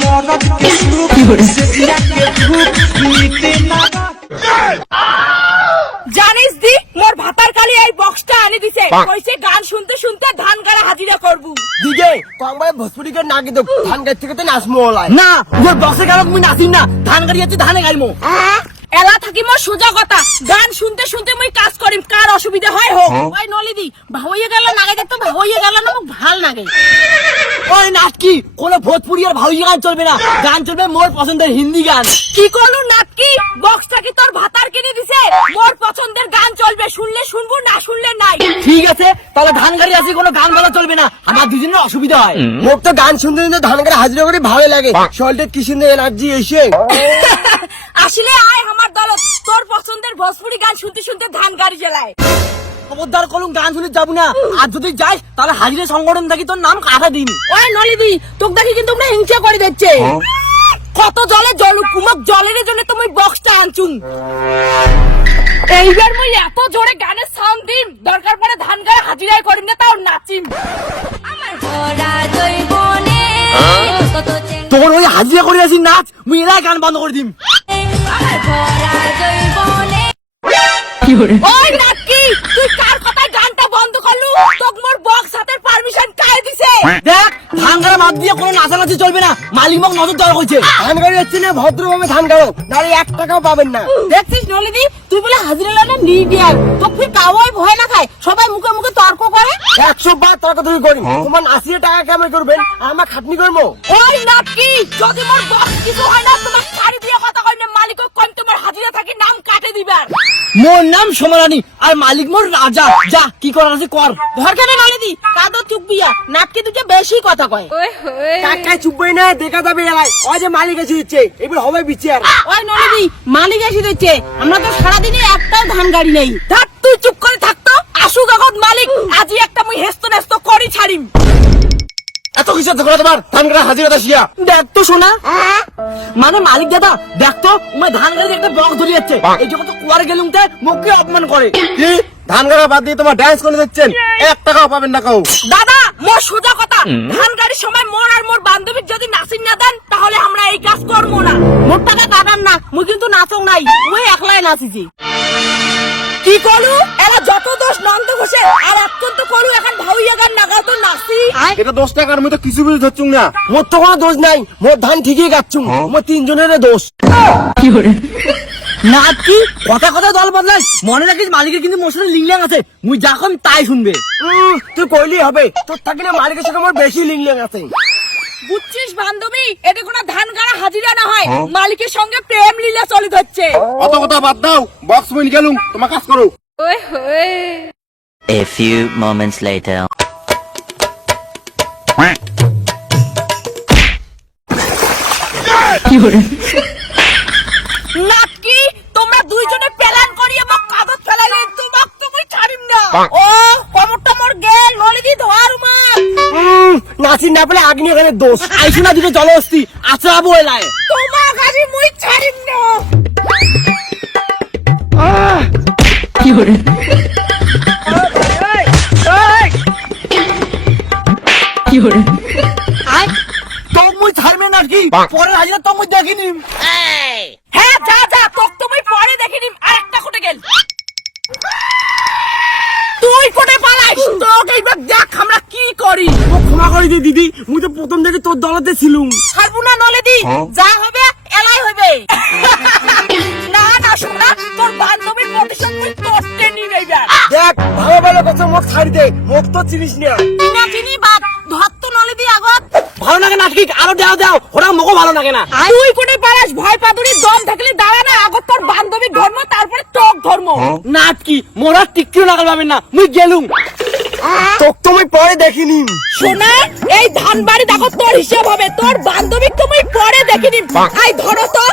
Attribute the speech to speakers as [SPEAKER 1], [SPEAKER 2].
[SPEAKER 1] মরদ কে নিতে
[SPEAKER 2] জানিস দি মোর ভাতার কালি এই বক্সটা আনি দিছে। কইছে গান শুনতে শুনতে ধান গাড়া হাজিরা করব।
[SPEAKER 3] দিগে কমবাই ভোজপুরি গান নাকি তো ধান গাড়ি থেকে তো নাচমো না ওর বক্সে গান মুই নাচিন না ধান গাড়ি আছে ধানে গাইমো।
[SPEAKER 2] এলা থাকি মোর সোজা কথা। গান শুনতে শুনতে মই কাজ করিম কার অসুবিধা হয় হোক ওই নলিদি ভাইয়ে গেল নাগে দেখতো ভাইয়ে গেল না মোক ভালো লাগে
[SPEAKER 3] ওই নাটকি কোনো ভোজপুরি আর ভাউজি গান চলবে না। গান চলবে মোর পছন্দের হিন্দি গান।
[SPEAKER 2] কি করলু নাটকি? বক্সটা কি তোর ভাতার কিনে দিছে। মোর পছন্দের গান চলবে শুনলে শুনব না শুনলে নাই।
[SPEAKER 3] ঠিক আছে তাহলে ধান গাড়ি আছে কোনো গান বলা চলবে না। আমার দুজনের অসুবিধা হয়। মোর তো গান শুনতে শুনতে ধান গাড়ি হাজিরা করে ভালো লাগে। শরীরটা কি সুন্দর এনার্জি এসে।
[SPEAKER 2] আসলে আয় আমার দলত তোর পছন্দের ভোজপুরি গান শুনতে শুনতে ধান গাড়ি জ্বালায়।
[SPEAKER 3] খবরদার কলম গান শুনে যাব না। আর যদি যাস তাহলে হাজিরা সংগঠন থাকি তোর নাম কাটা দিন।
[SPEAKER 2] ওই নলিদি তোকে দেখি কিন্তু আমরা হিংসা করে দিচ্ছে। কত জলে জল কুমক জলের জন্য তুমি বক্সটা আনছুন এইবার মুই এত জোরে গানের সাউন্ড দিম দরকার পড়ে ধান গায়ে হাজিরাই করিম না তাও নাচিম।
[SPEAKER 4] জৈবনে
[SPEAKER 3] তোর ওই হাজিরা করে আসি নাচ মুই এলাই গান বন্ধ করে দিম।
[SPEAKER 2] ওই নাকি? তুই কার কথায় গানটা বন্ধ করলু? তোক মোর বক্স হাতের পারমিশন কাই দিছে?
[SPEAKER 3] দেখ ধান গাড়া বাদ দিয়ে কোনো নাচানাচি চলবে না। মালিক মোক নজর দেওয়া হয়েছে ধান গাড়ি হচ্ছে না ভদ্রভাবে ধান গাড়ো নাহলে এক টাকাও পাবেন না।
[SPEAKER 2] দেখছিস নলিদি তুই বলে হাজিরা ফির কাওয়াই ভয় না খায়। সবাই মুখে মুখে তর্ক করে।
[SPEAKER 3] একশো বার তর্ক তুমি করি। তোমার আশি টাকা কেমন করবেন? আমার খাটনি করব।
[SPEAKER 2] ওই নাকি যদি মোর বক্স কিছু হয় না তোমার হাজিরা থাকি নাম কাটে দিবার।
[SPEAKER 3] মোর নাম সোমারানি আর মালিক মোর রাজা। যা কি করার আছে কর।
[SPEAKER 2] ঘর কেন নলিদি কাদো চুকবিয়া নাটকে দুটো বেশি কথা কয়।
[SPEAKER 3] টাকায় চুপবই না দেখা যাবে এলাই ওই যে মালিক এসে দিচ্ছে এবার হবে বিচার।
[SPEAKER 2] ওই নলিদি মালিক এসে দিচ্ছে। আমরা তো সারাদিনে একটাও ধান গাড়ি নেই। থাক তুই চুপ করে থাকতো আসুক এখন মালিক আজই একটা মুই হেস্ত নেস্ত করি ছাড়িম।
[SPEAKER 3] এত কিছু তো তোমার ধান গাড়া হাজিরা দাসিয়া দেখ তো শোনা মানে মালিক দাদা দেখ তো উমে ধান গাড়ি একটা বক্স ধরে যাচ্ছে। এই জন্য তো কুয়ারে গেলুম তে মুখকে অপমান করে। কি? ধান গাড়া বাদ দিয়ে তোমার ডান্স করে দিচ্ছেন এক টাকাও পাবেন না কাউ।
[SPEAKER 2] দাদা মোর সোজা কথা। ধান গাড়ির সময় মোর আর মোর বান্ধবীর যদি নাচিন না দেন তাহলে আমরা এই কাজ করব না। মোর টাকা কাটান না মুই কিন্তু নাচক নাই মুই একলাই নাচিছি। কি করু যত দোষ নন্দ ঘোষে আর এখন তো করু এখন ভাউইয়া গান তো নাচি
[SPEAKER 3] এটা দশ টাকার মধ্যে কিছু বুঝে ধরছুম না। মোর তো কোনো দোষ নাই মোর ধান ঠিকই গাচ্ছুম। মোর তিনজনের দোষ। না কি? কথা কথা দল বদলাই মনে রাখিস মালিকের কিন্তু মোর সাথে লিংলাং আছে। মুই যা কম তাই শুনবে। তুই কইলি হবে। তোর থাকি না মালিকের সাথে আমার বেশি লিংলাং আছে।
[SPEAKER 2] বুঝছিস বান্ধবী? এতে কোনো ধান গাড়া হাজিরা না হয়। মালিকের সঙ্গে প্রেম লীলা চলিত হচ্ছে।
[SPEAKER 3] অত কথা বাদ দাও বক্স বইন গেলুম তোমার কাজ করো।
[SPEAKER 5] A few moments later.
[SPEAKER 2] নাকি? তোমরা দুইজনে প্ল্যান করিয়ে মোক কাগজ ফেলাইলে তোমাক তো মই ছাড়িম না। ও কমরটা মোর গেল নলিদি ধর মার
[SPEAKER 3] নাচি না পেলে আগ্নি এখানে দোষ। আইসু না দুটো জলহস্তি আচরাবো এলায়।
[SPEAKER 2] তোমার কাছে মই ছাড়িম না।
[SPEAKER 3] তো মুই ছাড়বে নাকি? পরে মুই দেখিনি।
[SPEAKER 2] হ্যাঁ যা যা তোক তো মই পরে দেখে নিম আর একটা কোটে গেল। তুই কোটে পালাই তোক এইবার দেখ আমরা কি করি।
[SPEAKER 3] ও ক্ষমা করে দি দিদি। মুই তো প্রথম থেকে তোর দলতে ছিলুম।
[SPEAKER 2] ছাড়বো না নলেদি। যা হবে এলাই হবে।
[SPEAKER 3] মুখ ছাড়ি দে মুখ তো চিনিস না।
[SPEAKER 2] চিনা চিনি বাদ ধর তো নলেদি আগত।
[SPEAKER 3] ভালো লাগে নাটকি আরও দেও দেও ওরা মুখও ভালো লাগে না।
[SPEAKER 2] তুই কোটে পারাস ভয় পাদুরি দম থাকলে দাঁড়া না আগত তোর বান্ধবীর ধর্ম তারপরে তোক ধর্ম।
[SPEAKER 3] নাটকি মোরা টিকিও লাগাল পাবেন না মুই গেলুম। তোক তো মুই পরে দেখিনি।
[SPEAKER 2] শোনা এই ধান বাড়ি দেখো তোর হিসাব হবে। তোর বান্ধবী তুমি পরে দেখিনি। আই ধরো তো।